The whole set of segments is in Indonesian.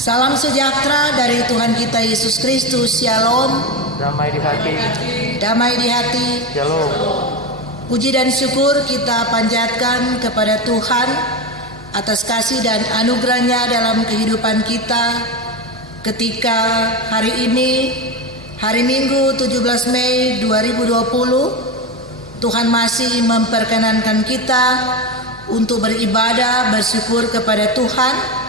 Salam sejahtera dari Tuhan kita Yesus Kristus. Shalom. Damai di hati. Damai di hati. Shalom. Puji dan syukur kita panjatkan kepada Tuhan atas kasih dan anugerahnya dalam kehidupan kita. Ketika hari ini, hari Minggu 17 Mei 2020, Tuhan masih memperkenankan kita untuk beribadah, bersyukur kepada Tuhan,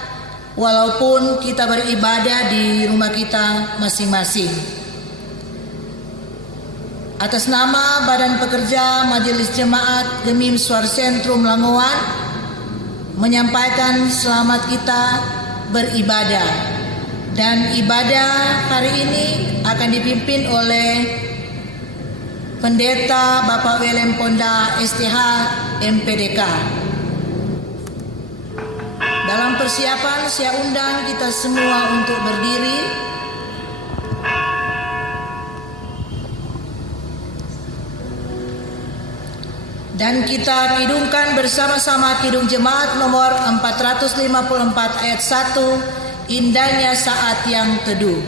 walaupun kita beribadah di rumah kita masing-masing. Atas nama Badan Pekerja Majelis Jemaat Gemim Suar Sentrum Langowan, menyampaikan selamat kita beribadah. Dan ibadah hari ini akan dipimpin oleh Pendeta Bapak Willem Ponda STH MPDK. Dalam persiapan saya undang kita semua untuk berdiri. Dan kita kidungkan bersama-sama Kidung Jemaat nomor 454 ayat 1, indahnya saat yang teduh.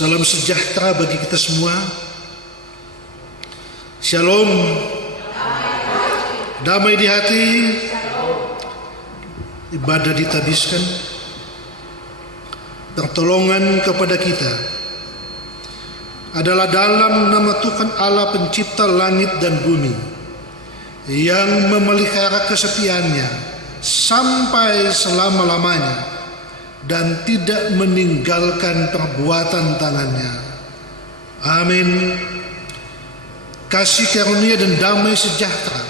Salam sejahtera bagi kita semua. Shalom. Damai di hati. Ibadah ditabiskan. Pertolongan kepada kita adalah dalam nama Tuhan Allah pencipta langit dan bumi, yang memelihara kesetiaannya sampai selama-lamanya dan tidak meninggalkan perbuatan tangannya. Amin. Kasih karunia dan damai sejahtera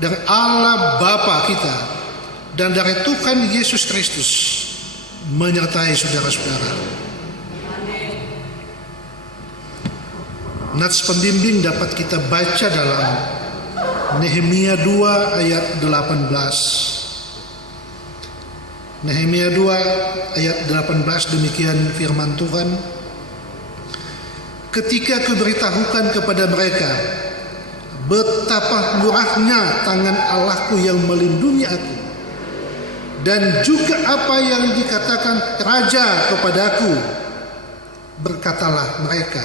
dari Allah Bapa kita dan dari Tuhan Yesus Kristus menyertai saudara-saudara. Nats pembimbing dapat kita baca dalam Nehemia 2 ayat 18. Nehemia 2 ayat 18, demikian firman Tuhan. Ketika kuberitahukan kepada mereka betapa murahnya tangan Allahku yang melindungi aku, dan juga apa yang dikatakan raja kepadaku, berkatalah mereka,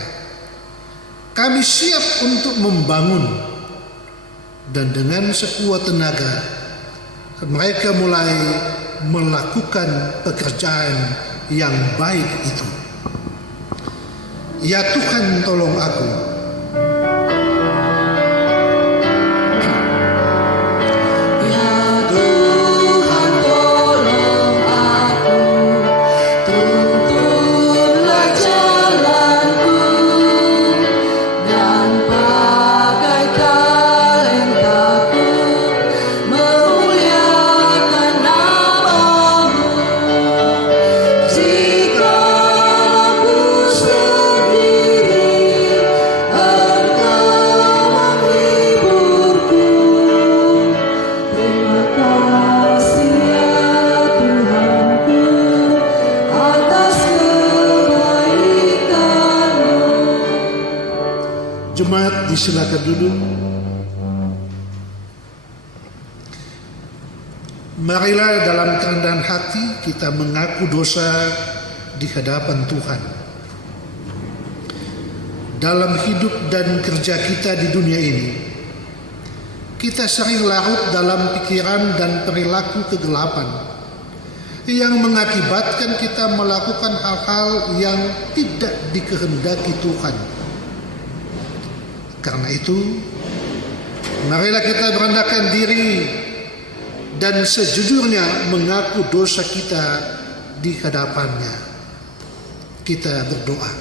kami siap untuk membangun. Dan dengan sekuat tenaga mereka mulai melakukan pekerjaan yang baik itu. Ya Tuhan, tolong aku. Jemaat disilakan duduk. Marilah dalam kerendahan hati kita mengaku dosa di hadapan Tuhan. Dalam hidup dan kerja kita di dunia ini, kita sering larut dalam pikiran dan perilaku kegelapan yang mengakibatkan kita melakukan hal-hal yang tidak dikehendaki Tuhan. Karena itu, marilah kita merendahkan diri dan sejujurnya mengaku dosa kita di hadapannya. Kita berdoa.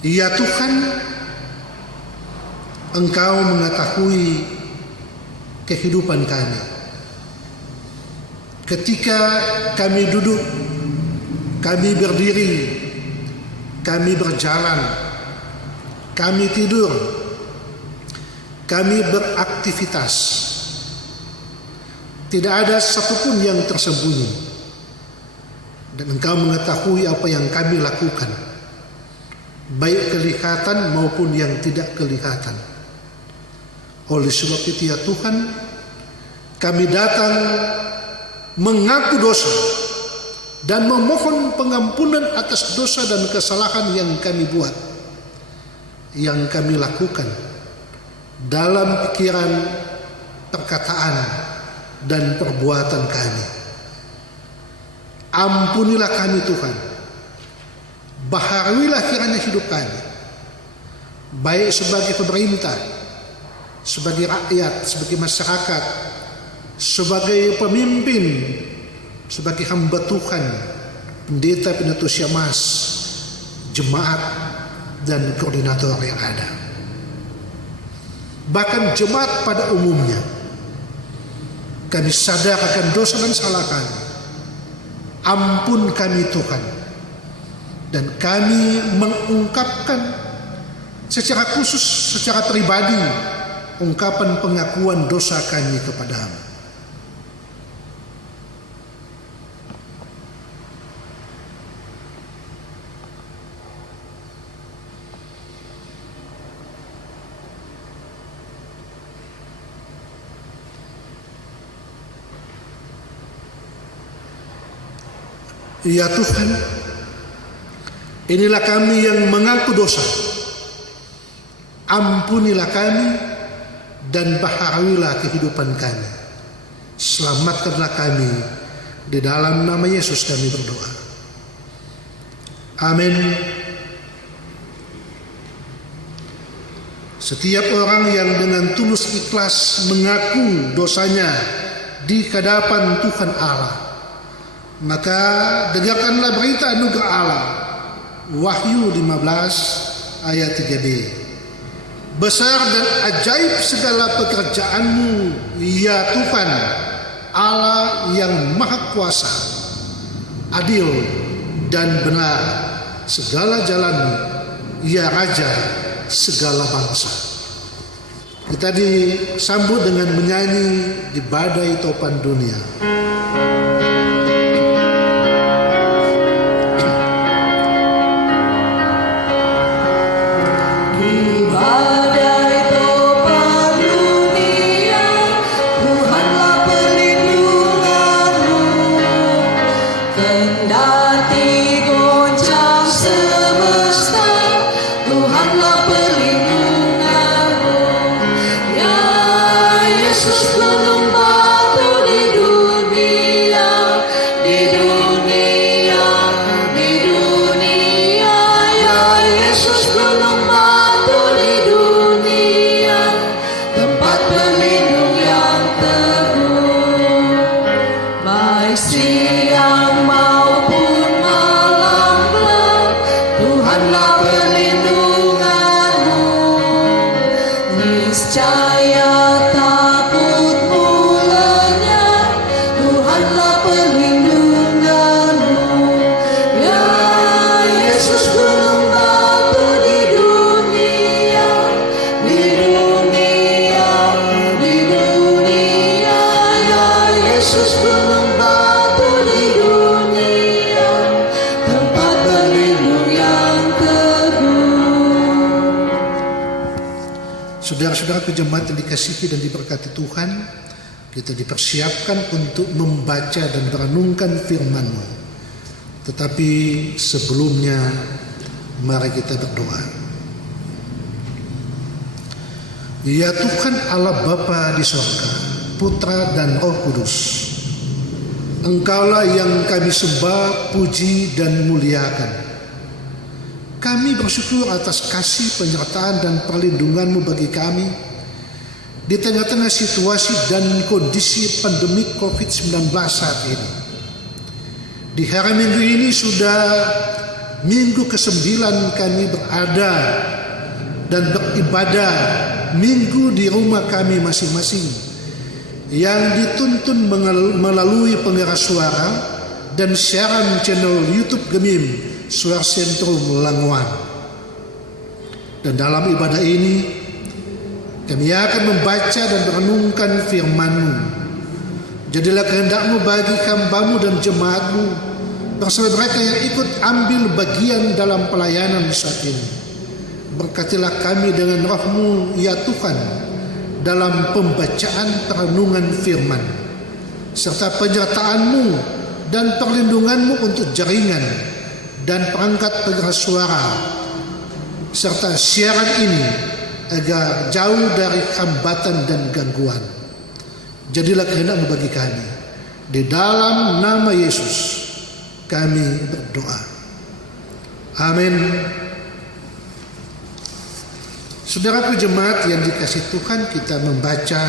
Ya Tuhan, Engkau mengetahui kehidupan kami. Ketika kami duduk, kami berdiri, kami berjalan, kami tidur, kami beraktivitas, tidak ada satupun yang tersembunyi, dan Engkau mengetahui apa yang kami lakukan, baik kelihatan maupun yang tidak kelihatan. Oleh sebab itu ya Tuhan, kami datang mengaku dosa dan memohon pengampunan atas dosa dan kesalahan yang kami buat, yang kami lakukan dalam pikiran, perkataan, dan perbuatan kami. Ampunilah kami Tuhan, baharilah kiranya hidup kami, baik sebagai pemerintah, sebagai rakyat, sebagai masyarakat, sebagai pemimpin, sebagai hamba Tuhan, pendeta, penutus syamasi, jemaat, dan koordinator yang ada. Bahkan jemaat pada umumnya, kami sadar akan dosa dan salah kami. Ampun kami Tuhan. Dan kami mengungkapkan secara khusus, secara pribadi, ungkapan pengakuan dosa kami kepadamu. Ya Tuhan, inilah kami yang mengaku dosa. Ampunilah kami dan baharilah kehidupan kami. Selamatkanlah kami, di dalam nama Yesus kami berdoa. Amin. Setiap orang yang dengan tulus ikhlas mengaku dosanya di hadapan Tuhan Allah, maka dengarkanlah berita anugerah Allah. Wahyu 15 ayat 3b. Besar dan ajaib segala pekerjaanmu, ya Tuhan, Allah yang maha kuasa. Adil dan benar segala jalanmu, ya Raja segala bangsa. Kita disambut dengan menyanyi di badai topan dunia. Tempat berlindung yang teguh. Saudara-saudara jemaat yang dikasihi dan diberkati Tuhan, kita dipersiapkan untuk membaca dan merenungkan firman-Mu. Tetapi sebelumnya, mari kita berdoa. Ya Tuhan Allah Bapa di sorga, Putra dan Roh Kudus, Engkaulah yang kami sembah, puji dan muliakan. Kami bersyukur atas kasih, penyertaan dan perlindungan-Mu bagi kami di tengah-tengah situasi dan kondisi pandemi COVID-19 saat ini. Di hari Minggu ini sudah minggu ke-9 kami berada dan beribadah minggu di rumah kami masing-masing, yang dituntun melalui pengeras suara dan siaran channel YouTube Gemim Suara Sentrum Langoan. Dan dalam ibadah ini kami akan membaca dan merenungkan firman-Mu. Jadilah kehendak-Mu bagi hamba-Mu dan jemaat-Mu bersama mereka yang ikut ambil bagian dalam pelayanan saat ini. Berkatilah kami dengan Roh-Mu ya Tuhan dalam pembacaan perenungan firman, serta penyertaan-Mu dan perlindungan-Mu untuk jaringan dan perangkat pengeras suara serta siaran ini agar jauh dari hambatan dan gangguan. Jadilah kehendak-Mu bagi kami. Di dalam nama Yesus kami berdoa. Amin. Saudaraku jemaat yang dikasih Tuhan, kita membaca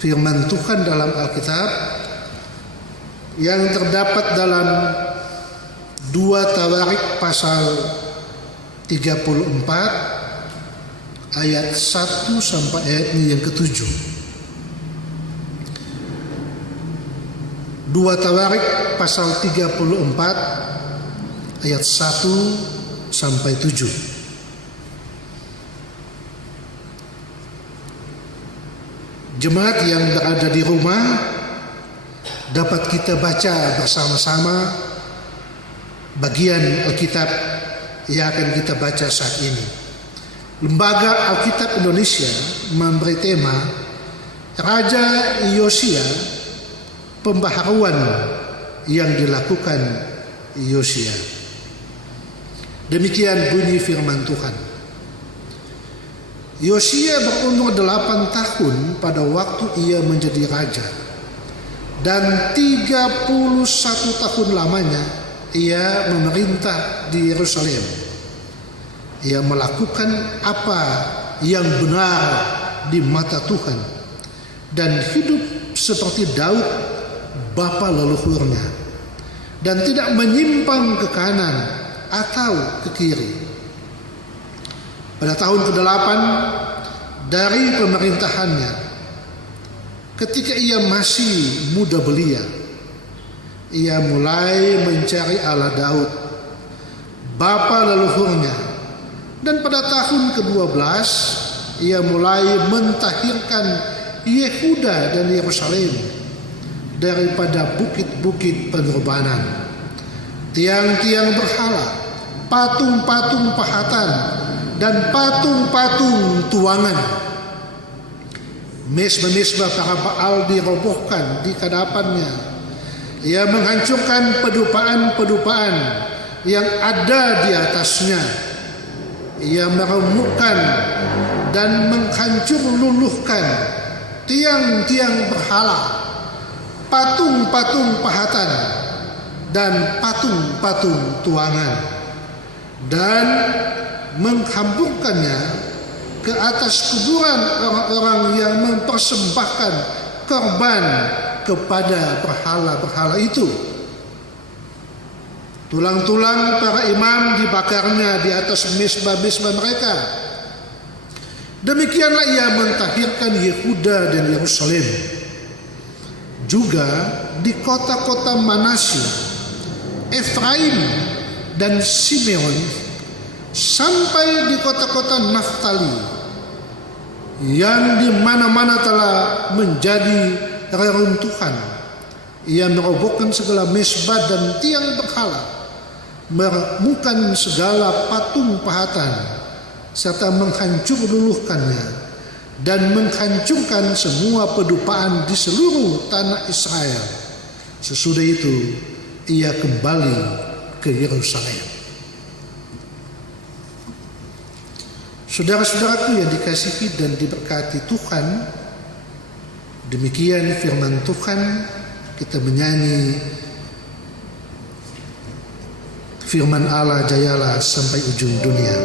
firman Tuhan dalam Alkitab yang terdapat dalam 2 Tawarik pasal 34 ayat 1 sampai ayat yang ke-7. 2 Tawarik pasal 34 ayat 1 sampai 7. Jemaat yang berada di rumah, dapat kita baca bersama-sama bagian Alkitab yang akan kita baca saat ini. Lembaga Alkitab Indonesia memberi tema Raja Yosia, pembaharuan yang dilakukan Yosia. Demikian bunyi firman Tuhan. Yosia berumur 8 tahun pada waktu ia menjadi raja, dan 31 tahun lamanya ia memerintah di Yerusalem. Ia melakukan apa yang benar di mata Tuhan dan hidup seperti Daud bapa leluhurnya, dan tidak menyimpang ke kanan atau ke kiri. Pada tahun ke-8 dari pemerintahannya, ketika ia masih muda belia, ia mulai mencari Allah Daud, bapa leluhurnya, dan pada tahun ke-12 ia mulai mentahirkan Yehuda dan Yerusalem daripada bukit-bukit pengorbanan, tiang-tiang berhala, patung-patung pahatan, dan patung-patung tuangan. Mesbah-mesbah para Baal dirobohkan di hadapannya. Ia menghancurkan pedupaan-pedupaan yang ada di atasnya. Ia meremukkan dan menghancur luluhkan tiang-tiang berhala, patung-patung pahatan, dan patung-patung tuangan, dan menghamburkannya ke atas kuburan orang-orang yang mempersembahkan korban kepada berhala-berhala itu. Tulang-tulang para imam dibakarnya di atas mesbah-mesbah mereka. Demikianlah ia mentahirkan Yehuda dan Yerusalem. Juga di kota-kota Manasye, Efraim dan Simeon, sampai di kota-kota Naftali, yang di mana-mana telah menjadi reruntuhan. Ia merobohkan segala mesbah dan tiang berhala, meremukkan segala patung pahatan, serta menghancur luluhkannya dan menghancurkan semua pedupaan di seluruh tanah Israel. Sesudah itu ia kembali ke Yerusalem. Saudara-saudaraku yang dikasihi dan diberkati Tuhan, demikian firman Tuhan. Kita menyanyi firman Allah jayalah sampai ujung dunia.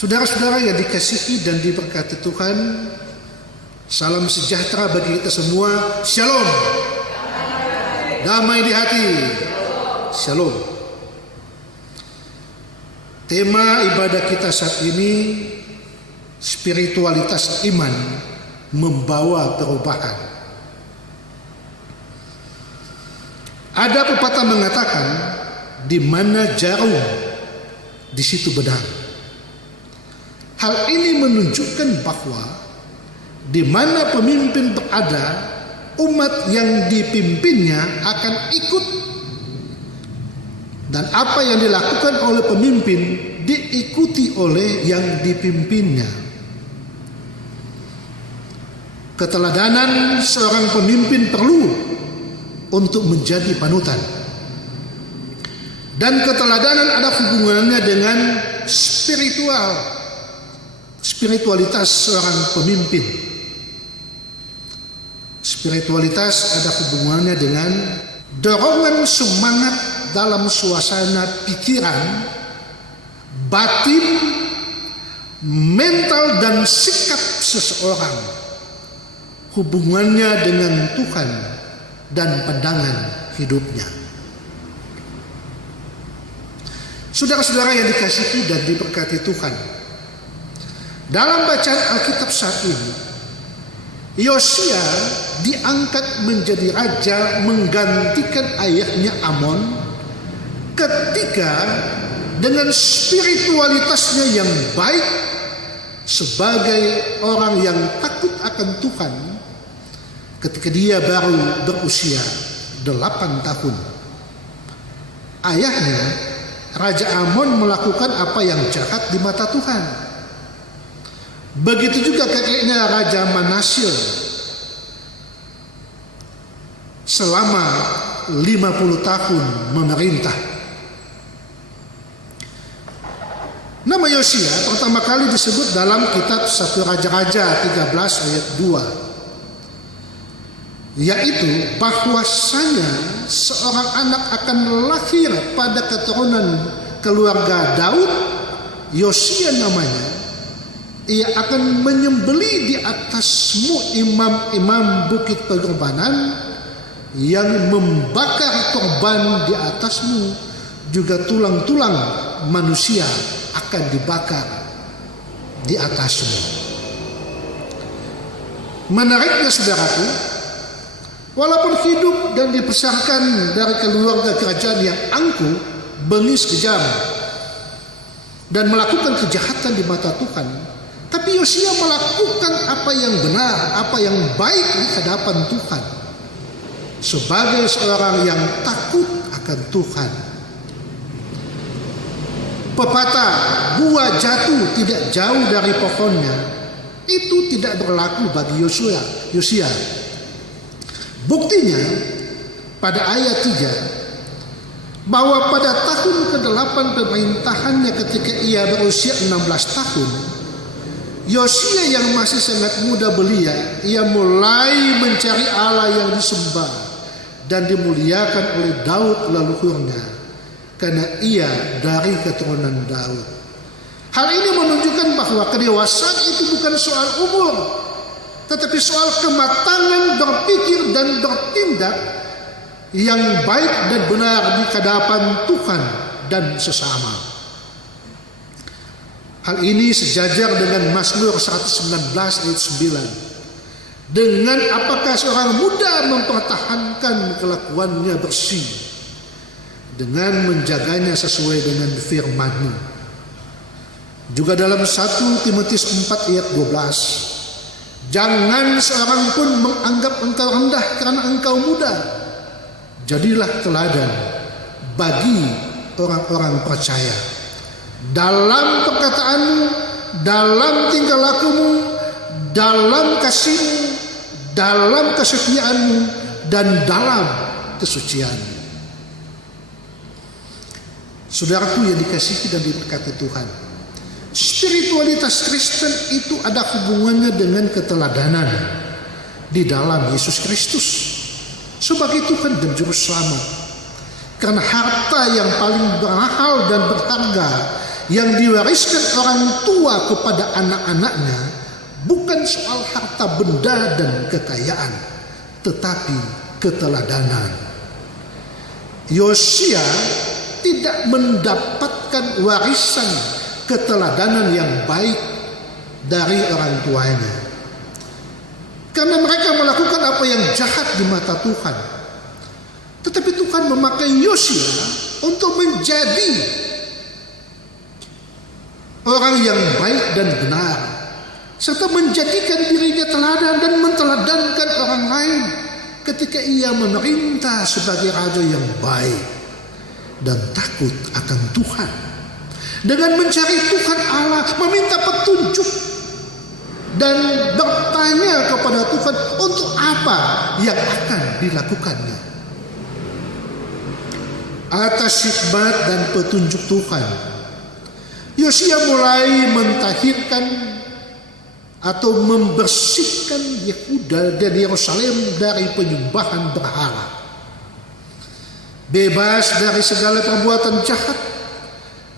Saudara-saudara yang dikasihi dan diberkati Tuhan, salam sejahtera bagi kita semua. Shalom. Damai di hati. Shalom. Tema ibadah kita saat ini, spiritualitas iman membawa perubahan. Ada pepatah mengatakan, di mana jarum, di situ benang. Hal ini menunjukkan bahwa di mana pemimpin berada, umat yang dipimpinnya akan ikut, dan apa yang dilakukan oleh pemimpin diikuti oleh yang dipimpinnya. Keteladanan seorang pemimpin perlu untuk menjadi panutan, dan keteladanan ada hubungannya dengan spiritualitas seorang pemimpin. Spiritualitas ada hubungannya dengan dorongan semangat dalam suasana pikiran, batin, mental dan sikap seseorang. Hubungannya dengan Tuhan dan pandangan hidupnya. Saudara-saudara yang dikasihi dan diberkati Tuhan, dalam bacaan Alkitab saat ini, Yosia diangkat menjadi raja menggantikan ayahnya Amon ketika dengan spiritualitasnya yang baik sebagai orang yang takut akan Tuhan, ketika dia baru berusia 8 tahun. Ayahnya, Raja Amon, melakukan apa yang jahat di mata Tuhan. Begitu juga kakeknya Raja Manasye selama 50 tahun memerintah. Nama Yosia pertama kali disebut dalam kitab 1 Raja-Raja 13 ayat 2, yaitu bahwasanya seorang anak akan lahir pada keturunan keluarga Daud, Yosia namanya. Ia akan menyembelih di atasmu imam-imam bukit pengorbanan, yang membakar korban di atasmu, juga tulang-tulang manusia akan dibakar di atasmu. Menariknya saudaraku, walaupun hidup dan dibesarkan dari keluarga kerajaan yang angkuh, bengis, kejam, dan melakukan kejahatan di mata Tuhan, tapi Yosia melakukan apa yang benar, apa yang baik di hadapan Tuhan, sebagai seorang yang takut akan Tuhan. Pepatah buah jatuh tidak jauh dari pohonnya itu tidak berlaku bagi Yosia. Buktinya pada ayat 3, bahwa pada tahun ke-8 pemerintahannya ketika ia berusia 16 tahun, Yosia yang masih sangat muda belia, ia mulai mencari Allah yang disembah dan dimuliakan oleh Daud leluhurnya, karena ia dari keturunan Daud. Hal ini menunjukkan bahwa kedewasaan itu bukan soal umur, tetapi soal kematangan berpikir dan bertindak yang baik dan benar di hadapan Tuhan dan sesama. Hal ini sejajar dengan Mazmur 119 ayat 9. Dengan apakah seorang muda mempertahankan kelakuannya bersih, dengan menjaganya sesuai dengan firman-Mu. Juga dalam 1 Timotius 4 ayat 12, jangan seorang pun menganggap engkau rendah karena engkau muda. Jadilah teladan bagi orang-orang percaya dalam perkataanmu, dalam tingkah lakumu, dalam kasihmu, dalam kesetiaanmu, dan dalam kesucianmu. Saudaraku yang dikasihi dan diberkati Tuhan, spiritualitas Kristen itu ada hubungannya dengan keteladanan di dalam Yesus Kristus sebagai Tuhan dan Juru Selamat. Karena harta yang paling bermahal dan berharga yang diwariskan orang tua kepada anak-anaknya bukan soal harta benda dan kekayaan, tetapi keteladanan. Yosia tidak mendapatkan warisan keteladanan yang baik dari orang tuanya, karena mereka melakukan apa yang jahat di mata Tuhan. Tetapi Tuhan memakai Yosia untuk menjadi orang yang baik dan benar, serta menjadikan dirinya teladan dan menteladankan orang lain ketika ia memerintah sebagai raja yang baik dan takut akan Tuhan, dengan mencari Tuhan Allah, meminta petunjuk dan bertanya kepada Tuhan untuk apa yang akan dilakukannya. Atas hikmat dan petunjuk Tuhan, Yosia mulai mentahirkan atau membersihkan Yehuda dan Yerusalem dari penyembahan berhala, bebas dari segala perbuatan jahat,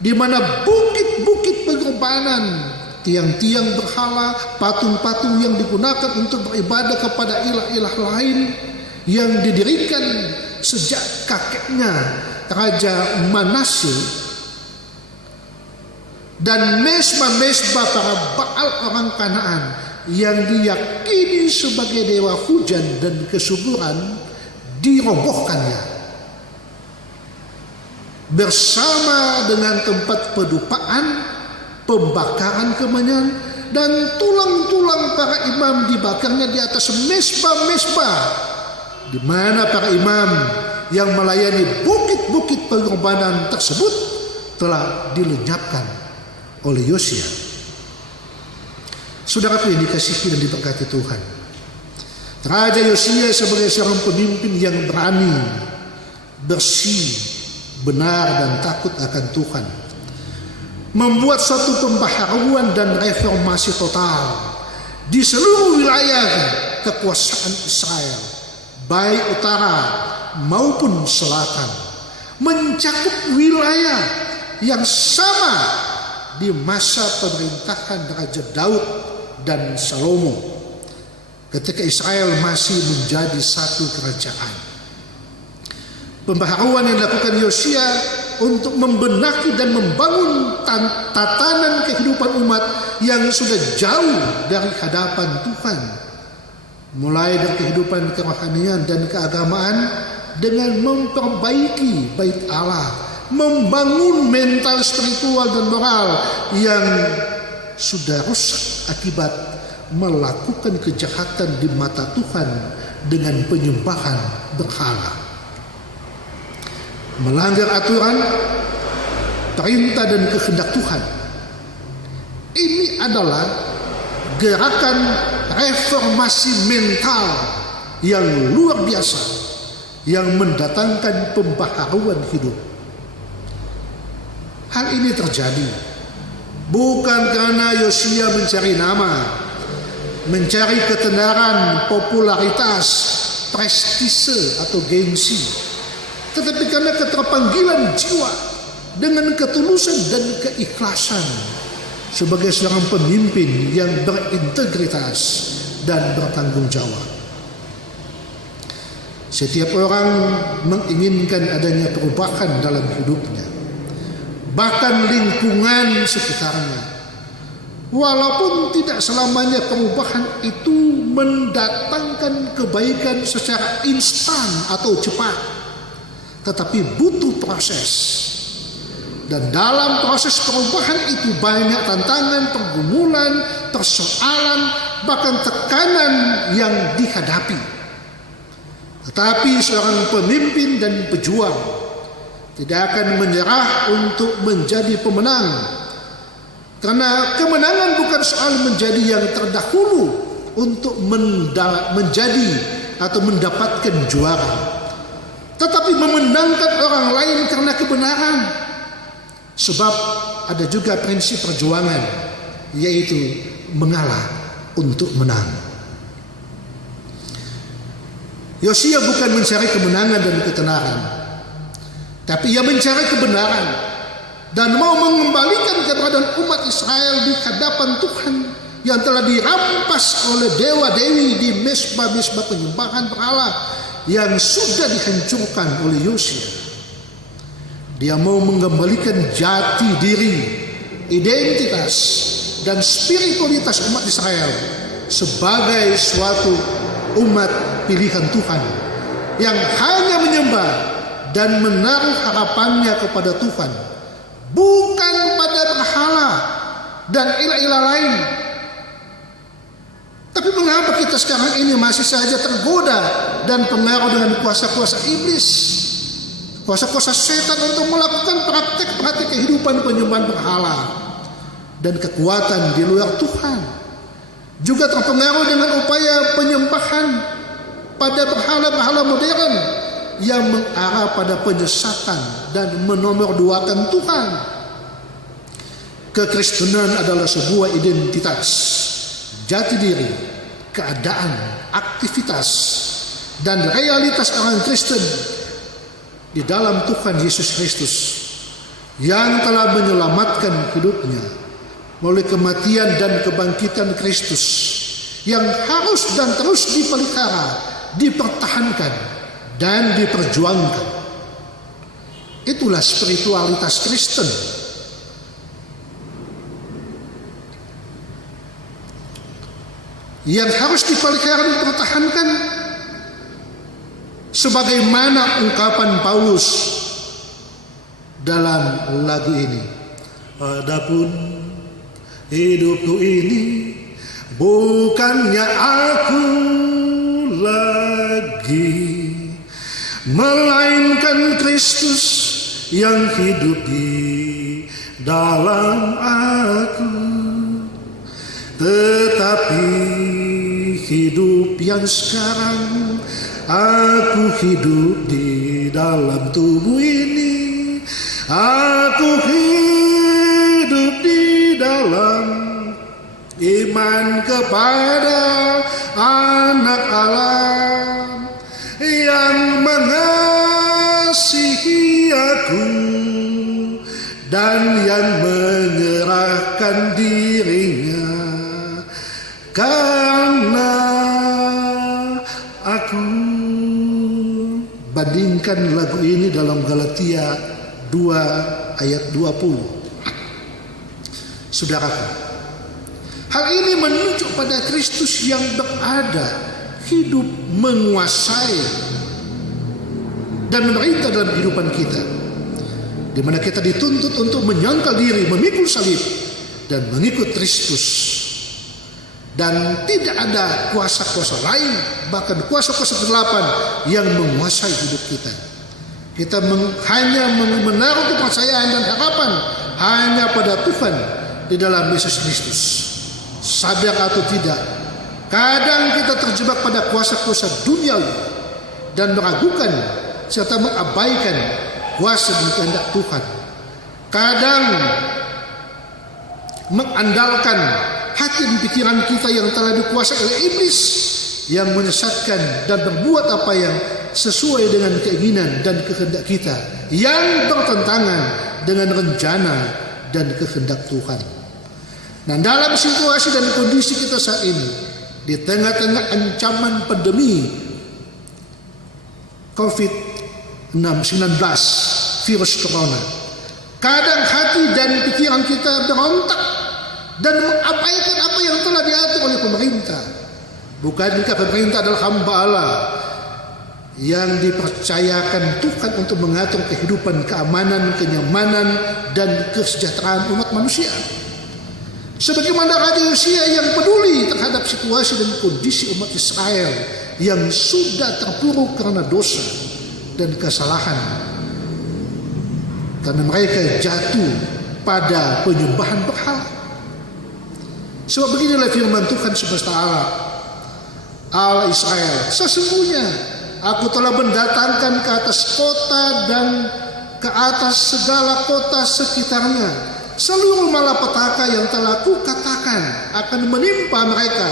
di mana bukit-bukit pengorbanan, tiang-tiang berhala, patung-patung yang digunakan untuk beribadah kepada ilah-ilah lain yang didirikan sejak kakeknya Raja Manasye, dan mesbah-mesbah para Baal orang Kanaan yang diyakini sebagai dewa hujan dan kesuburan dirobohkannya, bersama dengan tempat pedupaan, pembakaran kemenyan, dan tulang-tulang para imam dibakarnya di atas mesbah-mesbah, di mana para imam yang melayani bukit-bukit pengorbanan tersebut telah dilenyapkan oleh Yosia. Saudaraku yang dikasihi dan diberkati Tuhan, Raja Yosia sebagai seorang pemimpin yang berani, bersih, benar, dan takut akan Tuhan, membuat suatu pembaharuan dan reformasi total di seluruh wilayah kekuasaan Israel, baik utara maupun selatan, mencakup wilayah yang sama di masa pemerintahan Raja Daud dan Salomo, ketika Israel masih menjadi satu kerajaan. Pembaharuan yang dilakukan Yosia untuk membenahi dan membangun tatanan kehidupan umat yang sudah jauh dari hadapan Tuhan, mulai dari kehidupan kerohanian dan keagamaan, dengan memperbaiki bait Allah, membangun mental spiritual dan moral yang sudah rusak akibat melakukan kejahatan di mata Tuhan dengan penyembahan berhala, melanggar aturan, perintah dan kehendak Tuhan. Ini adalah gerakan reformasi mental yang luar biasa, yang mendatangkan pembaharuan hidup. Hal ini terjadi bukan karena Yosia mencari nama, mencari ketenaran, popularitas, prestise atau gengsi, tetapi karena keterpanggilan jiwa dengan ketulusan dan keikhlasan sebagai seorang pemimpin yang berintegritas dan bertanggung jawab. Setiap orang menginginkan adanya perubahan dalam hidupnya, bahkan lingkungan sekitarnya. Walaupun tidak selamanya perubahan itu mendatangkan kebaikan secara instan atau cepat, tetapi butuh proses. Dan dalam proses perubahan itu banyak tantangan, pergumulan, persoalan, bahkan tekanan yang dihadapi. Tetapi seorang pemimpin dan pejuang tidak akan menyerah untuk menjadi pemenang. Karena kemenangan bukan soal menjadi yang terdahulu untuk menjadi atau mendapatkan juara, tetapi memenangkan orang lain karena kebenaran. Sebab ada juga prinsip perjuangan, yaitu mengalah untuk menang. Yosia bukan mencari kemenangan dan ketenaran, tapi ia mencari kebenaran dan mau mengembalikan keberadaan umat Israel di hadapan Tuhan yang telah dirampas oleh dewa-dewi di mesbah-mesbah penyembahan berhala yang sudah dihancurkan oleh Yosia. Dia mau mengembalikan jati diri, identitas, dan spiritualitas umat Israel sebagai suatu umat pilihan Tuhan yang hanya menyembah dan menaruh harapannya kepada Tuhan, bukan pada berhala dan ilah-ilah lain. Tapi mengapa kita sekarang ini masih saja tergoda dan pengaruh dengan kuasa-kuasa iblis, kuasa-kuasa setan untuk melakukan praktek-praktek kehidupan penyembahan berhala dan kekuatan di luar Tuhan, juga terpengaruh dengan upaya penyembahan pada berhala-berhala modern yang mengarah pada penyesatan dan menomorduakan Tuhan. Kekristenan adalah sebuah identitas, jati diri, keadaan, aktivitas, dan realitas orang Kristen di dalam Tuhan Yesus Kristus yang telah menyelamatkan hidupnya melalui kematian dan kebangkitan Kristus, yang harus dan terus dipelihara, dipertahankan, dan diperjuangkan. Itulah spiritualitas Kristen. Yang harus dipelihara dan dipertahankan, sebagaimana ungkapan Paulus dalam lagu ini. Adapun hidupku ini bukannya aku lagi, melainkan Kristus yang hidup di dalam aku. Tetapi hidup yang sekarang aku hidup di dalam tubuh ini, aku hidup di dalam iman kepada Anak Allah yang mengasihi aku dan yang menyerahkan dirinya karena aku. Bandingkan lagu ini dalam Galatia 2 ayat 20. Saudaraku, hal ini menunjuk pada Kristus yang berada, hidup, menguasai, dan memerintah dalam kehidupan kita, di mana kita dituntut untuk menyangkal diri, memikul salib, dan mengikut Kristus. Dan tidak ada kuasa-kuasa lain, bahkan kuasa-kuasa kegelapan yang menguasai hidup kita. Kita hanya menaruh kepercayaan dan harapan hanya pada Tuhan di dalam Yesus Kristus. Sadar atau tidak, kadang kita terjebak pada kuasa-kuasa duniawi dan meragukan serta mengabaikan kuasa dan kehendak Tuhan. Kadang mengandalkan hati dan pikiran kita yang telah dikuasai oleh iblis yang menyesatkan dan berbuat apa yang sesuai dengan keinginan dan kehendak kita, yang bertentangan dengan rencana dan kehendak Tuhan. Nah, dalam situasi dan kondisi kita saat ini, di tengah-tengah ancaman pandemi COVID-19, virus corona, Kadang hati dan pikiran kita berontak dan mengabaikan apa yang telah diatur oleh pemerintah. Bukankah pemerintah adalah hamba Allah yang dipercayakan Tuhan untuk mengatur kehidupan, keamanan, kenyamanan, dan kesejahteraan umat manusia? Sebagaimana Raja Yosia yang peduli terhadap situasi dan kondisi umat Israel yang sudah terpuruk karena dosa dan kesalahan, karena mereka jatuh pada penyembahan berhala. Sebab beginilah firman Tuhan semesta alam, Allah Israel, sesungguhnya aku telah mendatangkan ke atas kota dan ke atas segala kota sekitarnya seluruh malapetaka yang telah kukatakan akan menimpa mereka,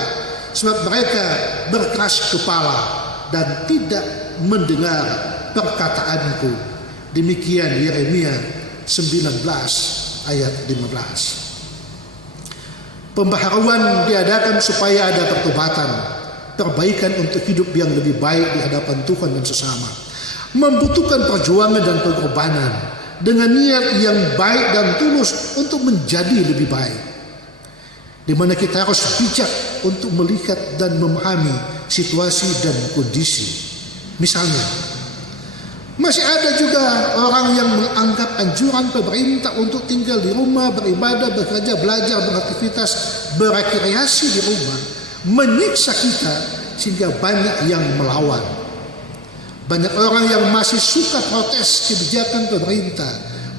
sebab mereka berkeras kepala dan tidak mendengar perkataanku. Demikian Yeremia 19 ayat 15. Pembaharuan diadakan supaya ada pertobatan, perbaikan untuk hidup yang lebih baik di hadapan Tuhan dan sesama. Membutuhkan perjuangan dan pengorbanan dengan niat yang baik dan tulus untuk menjadi lebih baik, di mana kita harus bijak untuk melihat dan memahami situasi dan kondisi. Misalnya, masih ada juga orang yang menganggap anjuran pemerintah untuk tinggal di rumah, beribadah, bekerja, belajar, beraktivitas, berekreasi di rumah menyiksa kita, sehingga banyak yang melawan. Banyak orang yang masih suka protes kebijakan pemerintah,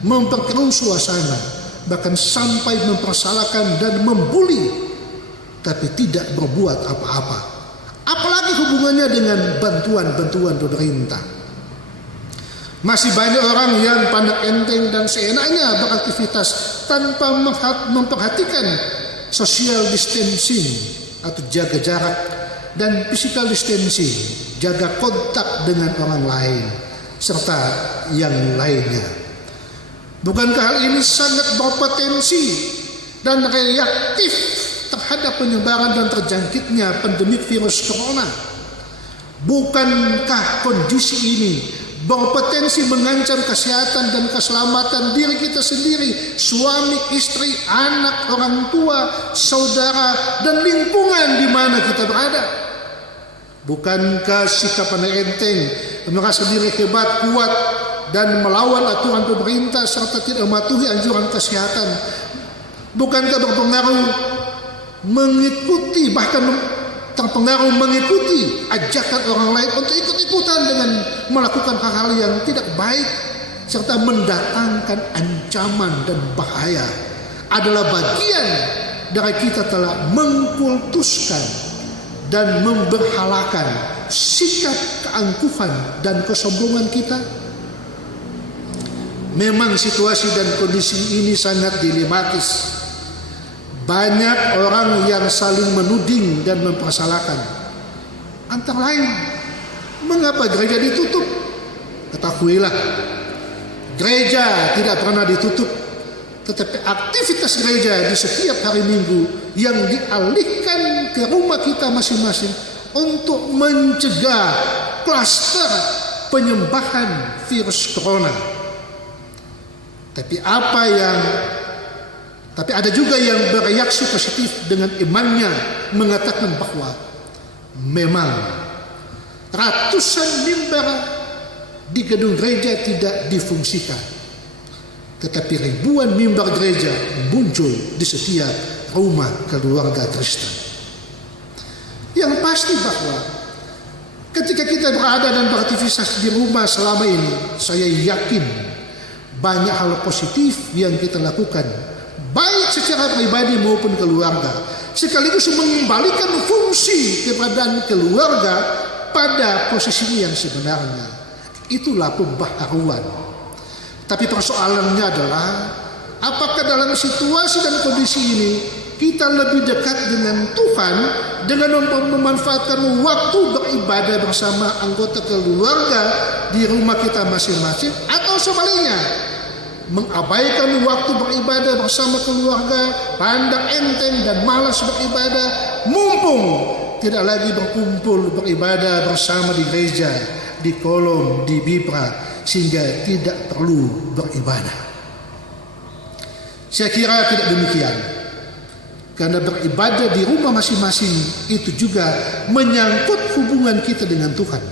memperkeruh suasana, bahkan sampai mempersalahkan dan membuli, tapi tidak berbuat apa-apa. Apalagi hubungannya dengan bantuan-bantuan pemerintah. Masih banyak orang yang pandang enteng dan seenaknya beraktivitas tanpa memperhatikan social distancing atau jaga jarak dan physical distancing, jaga kontak dengan orang lain serta yang lainnya. Bukankah hal ini sangat berpotensi dan reaktif terhadap penyebaran dan terjangkitnya pandemik virus corona? Bukankah kondisi ini berpotensi mengancam kesehatan dan keselamatan diri kita sendiri, suami, istri, anak, orang tua, saudara, dan lingkungan di mana kita berada? Bukankah sikap enteng, merasa diri hebat, kuat, dan melawan aturan pemerintah serta tidak mematuhi anjuran kesehatan, bukankah berpengaruh mengikuti, bahkan terpengaruh mengikuti ajakan orang lain untuk ikut-ikutan dengan melakukan hal-hal yang tidak baik serta mendatangkan ancaman dan bahaya, adalah bagian dari kita telah mengkultuskan dan memberhalakan sikap keangkuhan dan kesombongan kita? Memang situasi dan kondisi ini sangat dilematis. Banyak orang yang saling menuding dan mempersalahkan. Antara lain, mengapa gereja ditutup? Ketahuilah, gereja tidak pernah ditutup, tetapi aktivitas gereja di setiap hari Minggu yang dialihkan ke rumah kita masing-masing untuk mencegah klaster penyembahan virus corona. Tapi ada juga yang bereaksi positif dengan imannya, mengatakan bahwa memang ratusan mimbar di gedung gereja tidak difungsikan, tetapi ribuan mimbar gereja muncul di setiap rumah keluarga Kristen. Yang pasti bahwa ketika kita berada dan beraktivitas di rumah selama ini, saya yakin banyak hal positif yang kita lakukan, baik secara pribadi maupun keluarga, sekaligus mengembalikan fungsi keberadaan keluarga pada posisinya yang sebenarnya. Itulah pembaharuan. Tapi persoalannya adalah, apakah dalam situasi dan kondisi ini kita lebih dekat dengan Tuhan dengan memanfaatkan waktu beribadah bersama anggota keluarga di rumah kita masing-masing, atau sebaliknya mengabaikan waktu beribadah bersama keluarga, pandang enteng dan malas beribadah, mumpung tidak lagi berkumpul beribadah bersama di gereja, di kolom, di bipra, sehingga tidak perlu beribadah. Saya kira tidak demikian. Karena beribadah di rumah masing-masing itu juga menyangkut hubungan kita dengan Tuhan.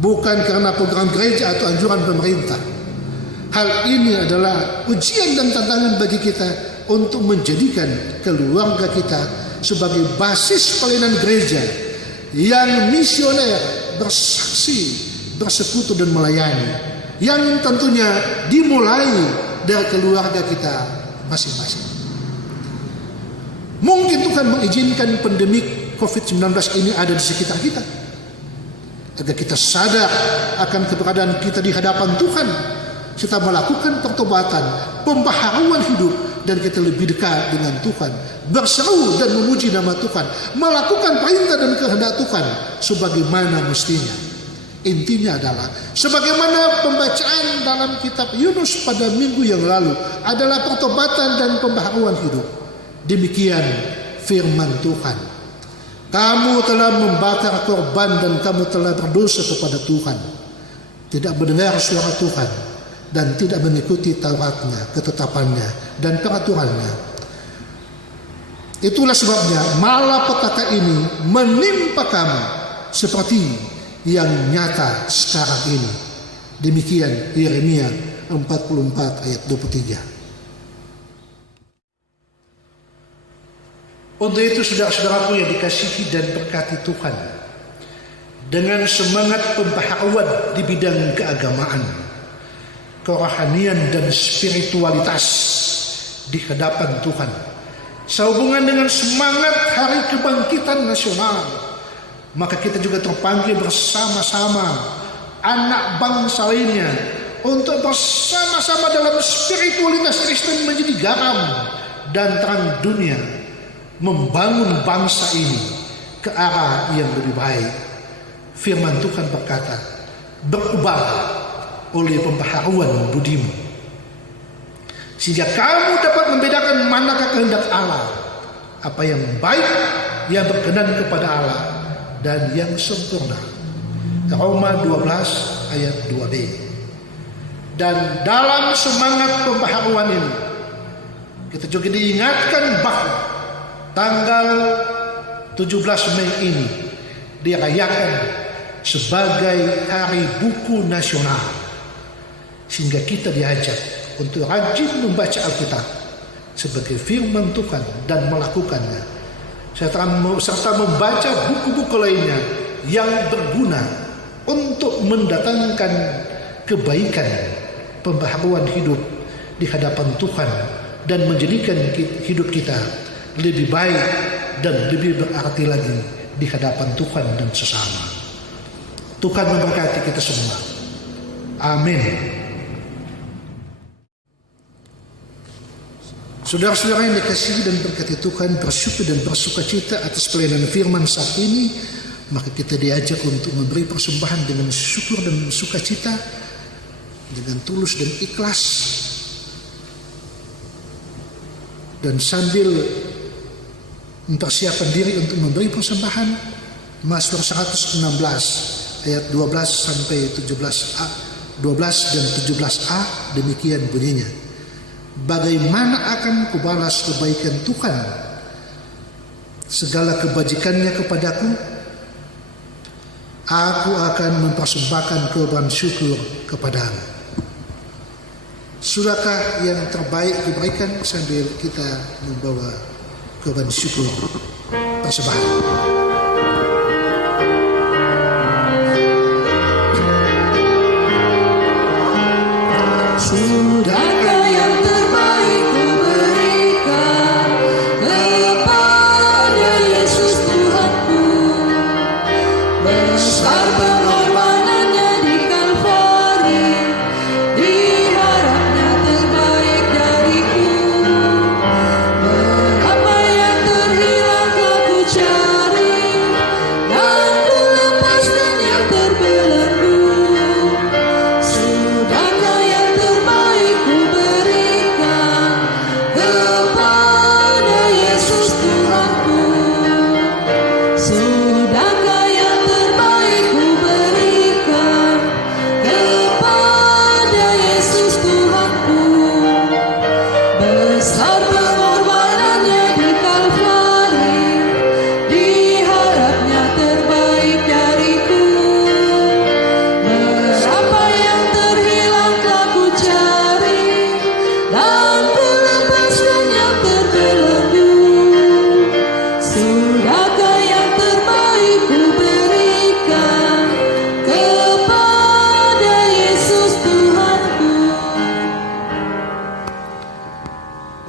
Bukan karena program gereja atau anjuran pemerintah. Hal ini adalah ujian dan tantangan bagi kita untuk menjadikan keluarga kita sebagai basis pelayanan gereja yang misioner, bersaksi, bersekutu dan melayani, yang tentunya dimulai dari keluarga kita masing-masing. Mungkin Tuhan mengizinkan pandemi COVID-19 ini ada di sekitar kita agar kita sadar akan keberadaan kita di hadapan Tuhan, serta melakukan pertobatan, pembaharuan hidup, dan kita lebih dekat dengan Tuhan, berseru dan memuji nama Tuhan, melakukan perintah dan kehendak Tuhan sebagaimana mestinya. Intinya adalah sebagaimana pembacaan dalam kitab Yunus pada minggu yang lalu adalah pertobatan dan pembaharuan hidup. Demikian firman Tuhan. Kamu telah membakar korban dan kamu telah berdosa kepada Tuhan, tidak mendengar suara Tuhan, dan tidak mengikuti Tauratnya, ketetapannya, dan peraturannya. Itulah sebabnya malapetaka ini menimpa kamu seperti yang nyata sekarang ini. Demikian Yeremia 44 ayat 23. Untuk itu saudara-saudaraku yang dikasihi dan berkati Tuhan, dengan semangat pembaharuan di bidang keagamaan, kerohanian dan spiritualitas di hadapan Tuhan, sehubungan dengan semangat Hari Kebangkitan Nasional, maka kita juga terpanggil bersama-sama anak bangsa lainnya untuk bersama-sama dalam spiritualitas Kristen menjadi garam dan terang dunia, membangun bangsa ini ke arah yang lebih baik. Firman Tuhan berkata, berubah oleh pembaharuan budimu, sehingga kamu dapat membedakan manakah kehendak Allah, apa yang baik, yang berkenan kepada Allah, dan yang sempurna. Roma 12 ayat 2b. Dan dalam semangat pembaharuan ini, kita juga diingatkan bahwa tanggal 17 Mei ini dirayakan sebagai Hari Buku Nasional, sehingga kita diajak untuk rajin membaca Alkitab sebagai firman Tuhan dan melakukannya, serta membaca buku-buku lainnya yang berguna untuk mendatangkan kebaikan, pembaharuan hidup di hadapan Tuhan, dan menjadikan hidup kita lebih baik dan lebih berarti lagi di hadapan Tuhan dan sesama. Tuhan memberkati kita semua. Amin. Saudara-saudara yang dikasihi dan berkati Tuhan, bersyukur dan bersukacita atas pelayanan firman saat ini, maka kita diajak untuk memberi persembahan dengan syukur dan sukacita, dengan tulus dan ikhlas, dan sambil mempersiapkan diri untuk memberi persembahan. Mazmur 116 ayat 12 sampai 17a, 12 dan 17a, demikian bunyinya. Bagaimana akan kubalas kebaikan Tuhan, segala kebajikannya kepadaku? Aku akan mempersembahkan korban syukur kepadamu. Sudahkah yang terbaik diberikan sambil kita membawa korban syukur persembahan? Sudahkah yang terbaik kuberikan kepada Yesus Tuhanku, besar pengorbanannya di Kalvari, diharapnya terbaik dariku. Berapa yang terhilang telah ku cari, dan ku lepaskan yang terbelenggu. Sudahkah yang terbaik ku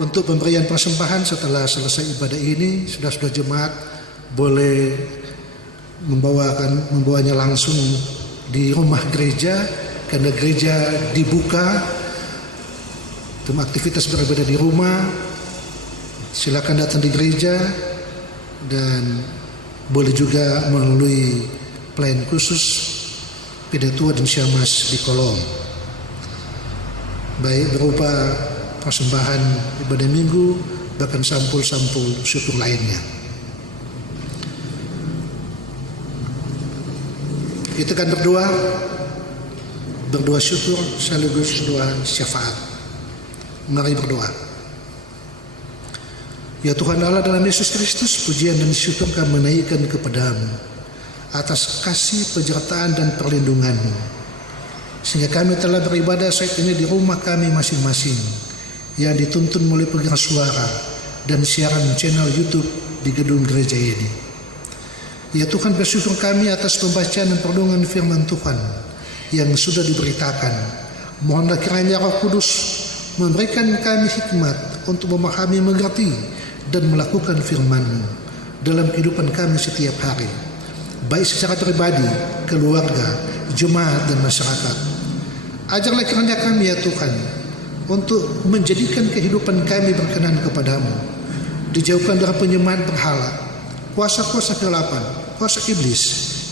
Untuk pemberian persembahan setelah selesai ibadah ini, saudara-saudara jemaat boleh membawanya langsung di rumah gereja, karena gereja dibuka untuk aktivitas beribadah di rumah. Silakan datang di gereja, dan boleh juga melalui pelayan khusus Pedatua dan Syahmas di Kolong, baik berupa persembahan ibadah minggu, bahkan sampul-sampul syukur lainnya. Kita akan berdoa syukur sekaligus doa syafaat. Mari berdoa. Ya Tuhan Allah, dalam Yesus Kristus, pujian dan syukur kami menaikkan kepadamu atas kasih, penyertaan dan perlindungan-Mu, sehingga kami telah beribadah saat ini di rumah kami masing-masing, yang dituntun melalui pengeras suara dan siaran channel YouTube di gedung gereja ini. Ya Tuhan, bersyukur kami atas pembacaan dan perlindungan firman Tuhan yang sudah diberitakan. Mohonlah kiranya Roh Kudus memberikan kami hikmat untuk memahami, mengerti, dan melakukan firman-Mu dalam kehidupan kami setiap hari, baik secara pribadi, keluarga, jemaat, dan masyarakat. Ajarlah kiranya kami ya Tuhan untuk menjadikan kehidupan kami berkenan kepadamu, dijauhkan dari penyembahan berhala, kuasa-kuasa kegelapan, kuasa iblis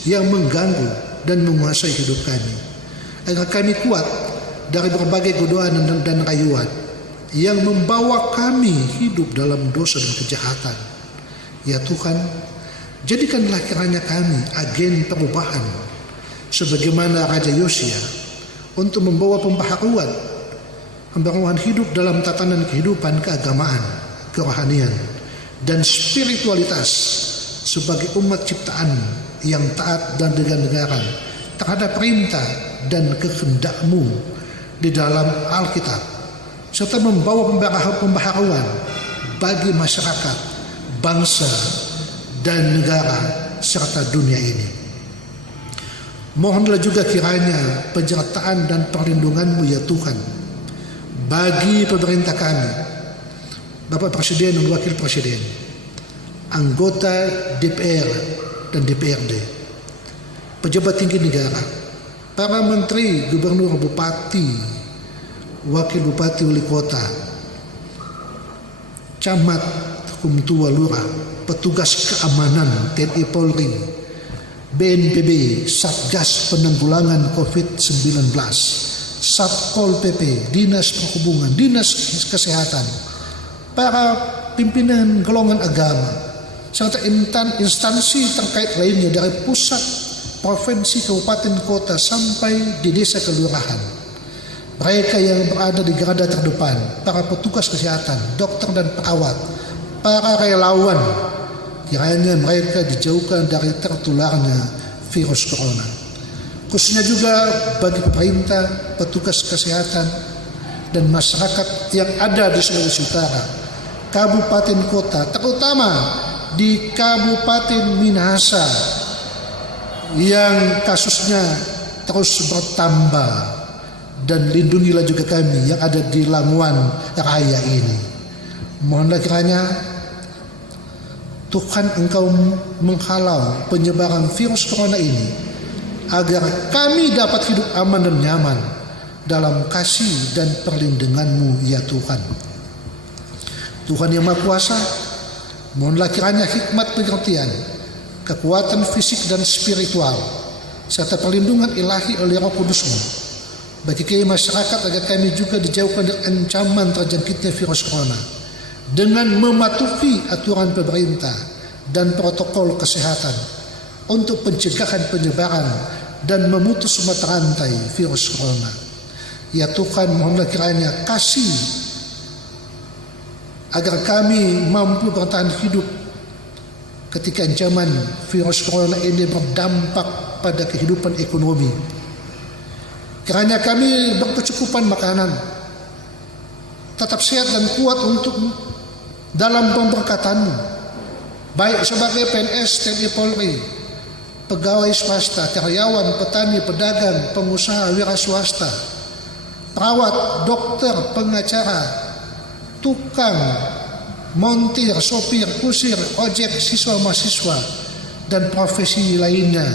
yang mengganggu dan menguasai hidup kami, agar kami kuat dari berbagai godaan dan rayuan yang membawa kami hidup dalam dosa dan kejahatan. Ya Tuhan, jadikanlah kiranya kami agen perubahan sebagaimana Raja Yosia, untuk membawa pembaharuan hidup dalam tatanan kehidupan keagamaan, kerohanian, dan spiritualitas sebagai umat ciptaan yang taat dan dengar-dengaran terhadap perintah dan kehendak-Mu di dalam Alkitab, serta membawa pembaharuan bagi masyarakat, bangsa, dan negara serta dunia ini. Mohonlah juga kiranya penyertaan dan perlindungan-Mu ya Tuhan bagi pemerintah kami, Bapak Presiden dan Wakil Presiden, anggota DPR dan DPRD, pejabat tinggi negara, para menteri, gubernur, bupati, wakil bupati, wali kota, camat, hukum tua, lurah, petugas keamanan TNI Polri, BNPB, Satgas Penanggulangan COVID-19, Satpol PP, Dinas Perhubungan, Dinas Kesehatan, para pimpinan golongan agama, serta instansi terkait lainnya dari pusat, provinsi, kabupaten, kota, sampai di desa kelurahan. Mereka yang berada di garda terdepan, para petugas kesehatan, dokter dan perawat, para relawan, kiranya mereka dijauhkan dari tertularnya virus corona. Khususnya juga bagi pemerintah, petugas kesehatan, dan masyarakat yang ada di Sulawesi Utara, kabupaten kota, terutama di Kabupaten Minahasa yang kasusnya terus bertambah, dan lindungilah juga kami yang ada di Lamongan Raya ini. Mohonlah kiranya Tuhan Engkau menghalau penyebaran virus corona ini, agar kami dapat hidup aman dan nyaman dalam kasih dan perlindungan-Mu ya Tuhan. Tuhan yang Maha Kuasa, mohonlah kiranya hikmat pengertian, kekuatan fisik dan spiritual, serta perlindungan ilahi oleh Roh Kudus-Mu bagi kami masyarakat, agar kami juga dijauhkan dari ancaman terjangkitnya virus corona dengan mematuhi aturan pemerintah dan protokol kesehatan untuk pencegahan penyebaran dan memutus mata rantai virus corona. Ya Tuhan, mohonlah kiranya kasih agar kami mampu bertahan hidup ketika ancaman virus corona ini berdampak pada kehidupan ekonomi. Kiranya kami berkecukupan makanan, tetap sehat dan kuat untuk dalam pemberkatan-Mu, baik sebagai PNS, TNI Polri, pegawai swasta, karyawan, petani, pedagang, pengusaha, wira swasta, perawat, dokter, pengacara, tukang, montir, sopir, kusir, ojek, siswa mahasiswa, dan profesi lainnya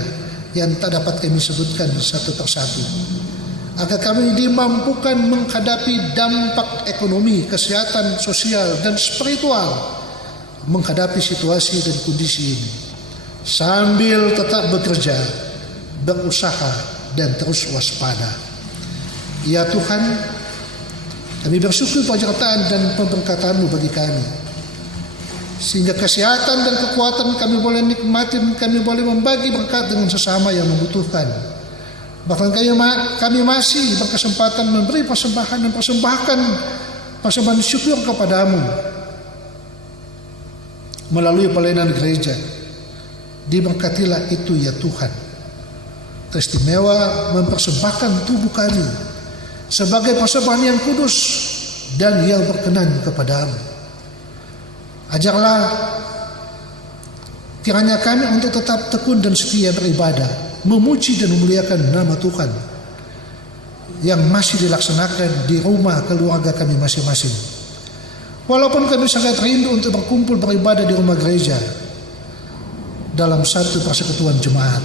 yang tak dapat kami sebutkan satu persatu. Agar kami dimampukan menghadapi dampak ekonomi, kesehatan, sosial, dan spiritual menghadapi situasi dan kondisi ini, sambil tetap bekerja, berusaha, dan terus waspada. Ya Tuhan, kami bersyukur penyertaan dan pemberkatan-Mu bagi kami, sehingga kesehatan dan kekuatan kami boleh nikmati, kami boleh membagi berkat dengan sesama yang membutuhkan. Bahkan kami masih berkesempatan memberi persembahan dan persembahkan persembahan syukur kepadamu melalui pelayanan gereja. Diberkatilah itu ya Tuhan. Teristimewa mempersembahkan tubuh kami sebagai persembahan yang kudus dan yang berkenan kepadamu. Ajarlah kiranya kami untuk tetap tekun dan setia beribadah, memuji dan memuliakan nama Tuhan yang masih dilaksanakan di rumah keluarga kami masing-masing. Walaupun kami sangat rindu untuk berkumpul beribadah di rumah gereja dalam satu persekutuan jemaat,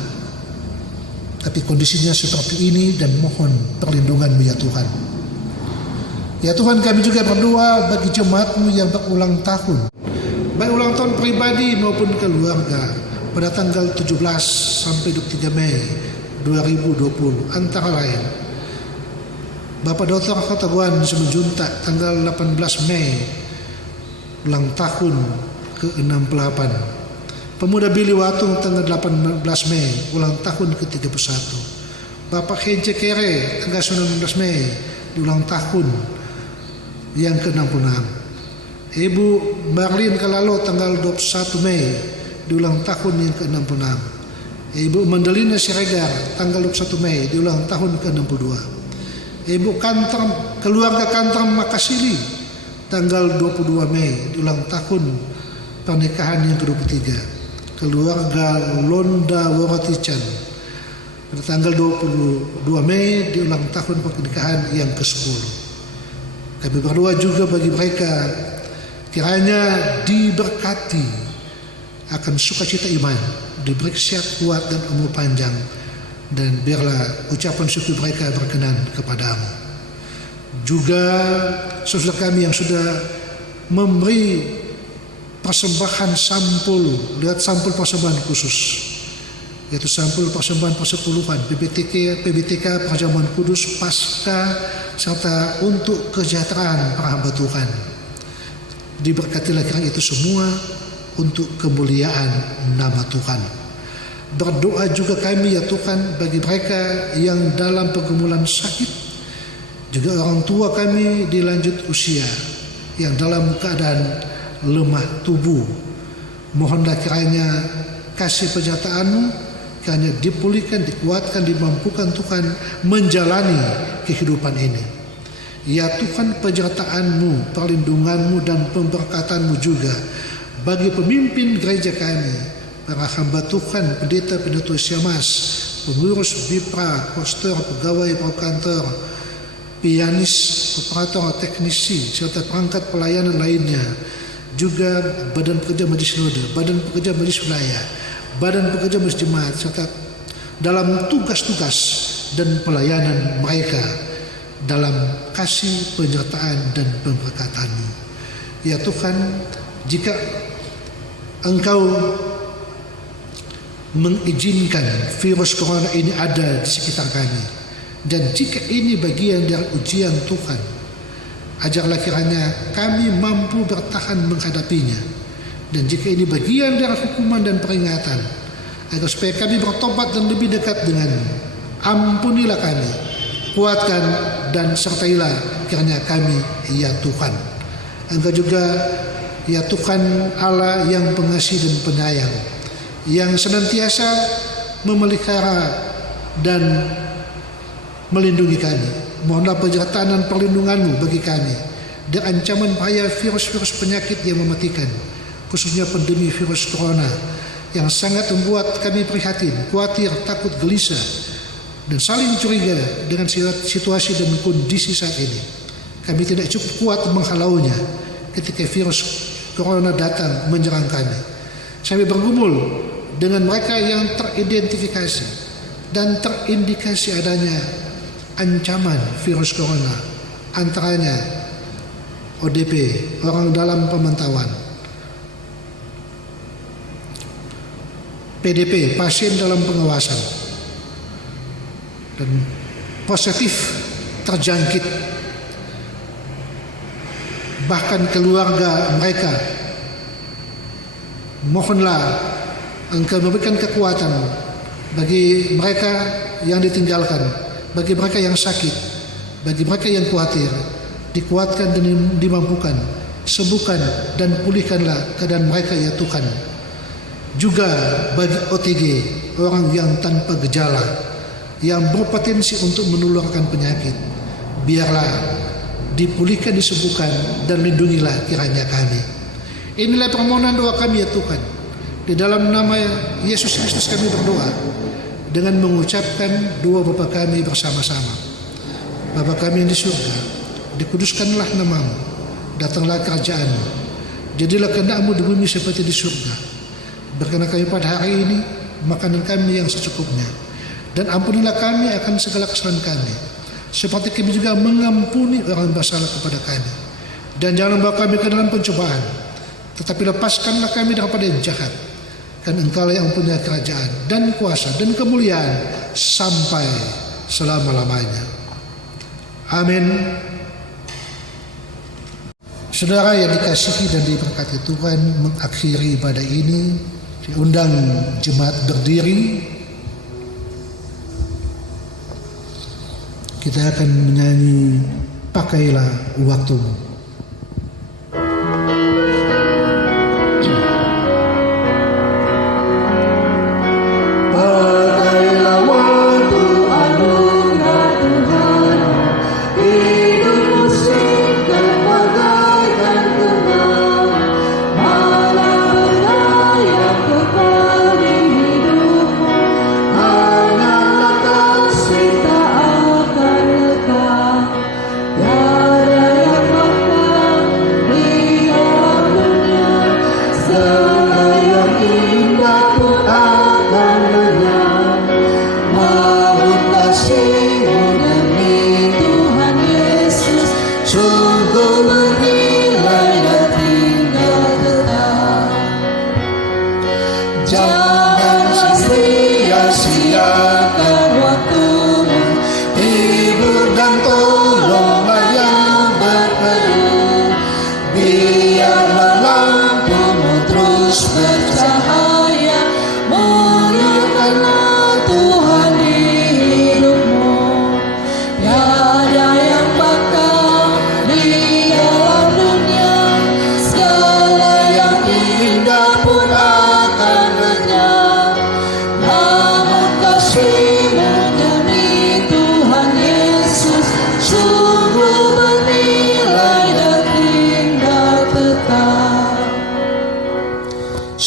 tapi kondisinya seperti ini dan mohon perlindungan-Mu ya Tuhan. Ya Tuhan, kami juga berdoa bagi jemaat-Mu yang berulang tahun, baik ulang tahun pribadi maupun keluarga, pada tanggal 17 sampai 23 Mei 2020, antara lain Bapak Dr. Khotaguan Simanjuntak tanggal 18 Mei ulang tahun ke-68, Pemuda Billy Watung tanggal 18 Mei ulang tahun ke-31, Bapak Hence Kere tanggal 19 Mei ulang tahun yang ke-66, Ibu Marlin Kalalo tanggal 21 Mei di ulang tahun yang ke-66, Ibu Mandelina Siregar tanggal 21 Mei di ulang tahun ke-62, Ibu keluarga Kantram Makasili tanggal 22 Mei di ulang tahun pernikahan yang ke-23, keluarga Londa Woratican pada tanggal 22 Mei di ulang tahun pernikahan yang ke-10. Kami berdoa juga bagi mereka kiranya diberkati akan sukacita iman, diberi kesehatan kuat dan umur panjang, dan biarlah ucapan syukur mereka berkenan kepadamu. Juga saudara kami yang sudah memberi persembahan sampul, lihat sampul persembahan khusus, yaitu sampul persembahan persepuluhan PBTK Perjamuan Kudus Pasca serta untuk kesejahteraan para hamba Tuhan. Diberkatilah kiranya itu semua untuk kemuliaan nama Tuhan. Berdoa juga kami ya Tuhan bagi mereka yang dalam pergumulan sakit, juga orang tua kami di lanjut usia yang dalam keadaan lemah tubuh. Mohonlah kiranya kasih penyertaan-Mu, kiranya dipulihkan, dikuatkan, dimampukan Tuhan menjalani kehidupan ini. Ya Tuhan, penyertaan-Mu, perlindungan-Mu dan pemberkatan-Mu juga bagi pemimpin gereja kami, para hamba Tuhan, pendeta-pendeta Siamas, pengurus BIPRA, pastor, pegawai kantor, pianis, operator, teknisi, serta perangkat pelayanan lainnya, juga badan pekerja majelis sinode, badan pekerja majelis wilayah, badan pekerja majelis jemaat, serta dalam tugas-tugas dan pelayanan mereka dalam kasih penyertaan dan pemberkatan-Mu. Ya Tuhan, jika Engkau mengizinkan virus corona ini ada di sekitar kami, dan jika ini bagian dari ujian Tuhan, ajarlah kiranya kami mampu bertahan menghadapinya, dan jika ini bagian dari hukuman dan peringatan, agar supaya kami bertobat dan lebih dekat dengan-Mu, ampunilah kami, kuatkan dan sertailah kiranya kami ya Tuhan. Engkau juga ya Tuhan Allah yang pengasih dan penyayang, yang senantiasa memelihara dan melindungi kami. Mohonlah penyertaan dan perlindungan-Mu bagi kami dari ancaman bahaya virus-virus penyakit yang mematikan, khususnya pandemi virus corona yang sangat membuat kami prihatin, khawatir, takut, gelisah, dan saling curiga dengan situasi dan kondisi saat ini. Kami tidak cukup kuat menghalaunya. ketika virus corona datang menyerang kami. Kami bergumul dengan mereka yang teridentifikasi dan terindikasi adanya ancaman virus corona, antaranya ODP, orang dalam pemantauan, PDP, pasien dalam pengawasan, dan positif terjangkit, bahkan keluarga mereka. Mohonlah Engkau memberikan kekuatan bagi mereka yang ditinggalkan, bagi mereka yang sakit, bagi mereka yang khawatir. Dikuatkan dan dimampukan, sembuhkan dan pulihkanlah keadaan mereka ya Tuhan. Juga bagi OTG, orang yang tanpa gejala, yang berpotensi untuk menularkan penyakit, biarlah dipulihkan, disembuhkan, dan lindungilah kiranya kami. Inilah permohonan doa kami ya Tuhan. Di dalam nama Yesus Kristus kami berdoa dengan mengucapkan doa Bapa kami bersama-sama. Bapa kami yang di surga, dikuduskanlah namamu, datanglah kerajaan-Mu, jadilah kehendak-Mu di bumi seperti di surga. Berikanlah kami pada hari ini makanan kami yang secukupnya, dan ampunilah kami akan segala kesalahan kami, seperti kami juga mengampuni orang bersalah kepada kami. Dan jangan membawa kami ke dalam pencobaan, tetapi lepaskanlah kami daripada yang jahat. Dan Engkau yang punya kerajaan dan kuasa dan kemuliaan sampai selama-lamanya. Amin. Saudara yang dikasihi dan diberkati Tuhan, mengakhiri ibadah ini diundang jemaat berdiri. Kita akan menyanyi Pakailah Waktumu.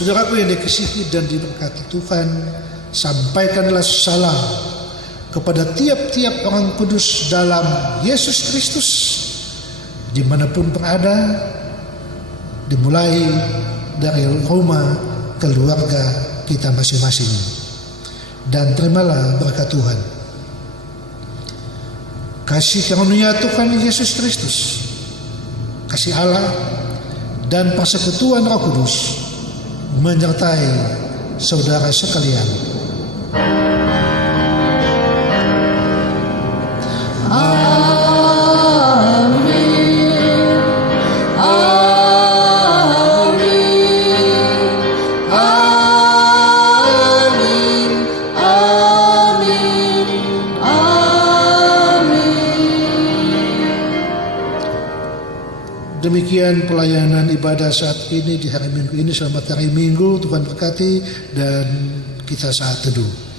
Saudaraku yang dikasihi dan diberkati Tuhan, sampaikanlah salam kepada tiap-tiap orang kudus dalam Yesus Kristus dimanapun berada, dimulai dari rumah keluarga kita masing-masing. Dan terimalah berkat Tuhan. Kasih karunia Tuhan Yesus Kristus, kasih Allah dan persekutuan Roh Kudus menyertai saudara sekalian. Amin. Amin. Amin. Amin. Amin. Demikian pelayanan ibadah saat ini di hari Minggu ini. Selamat hari Minggu, Tuhan berkati, dan kita saat teduh.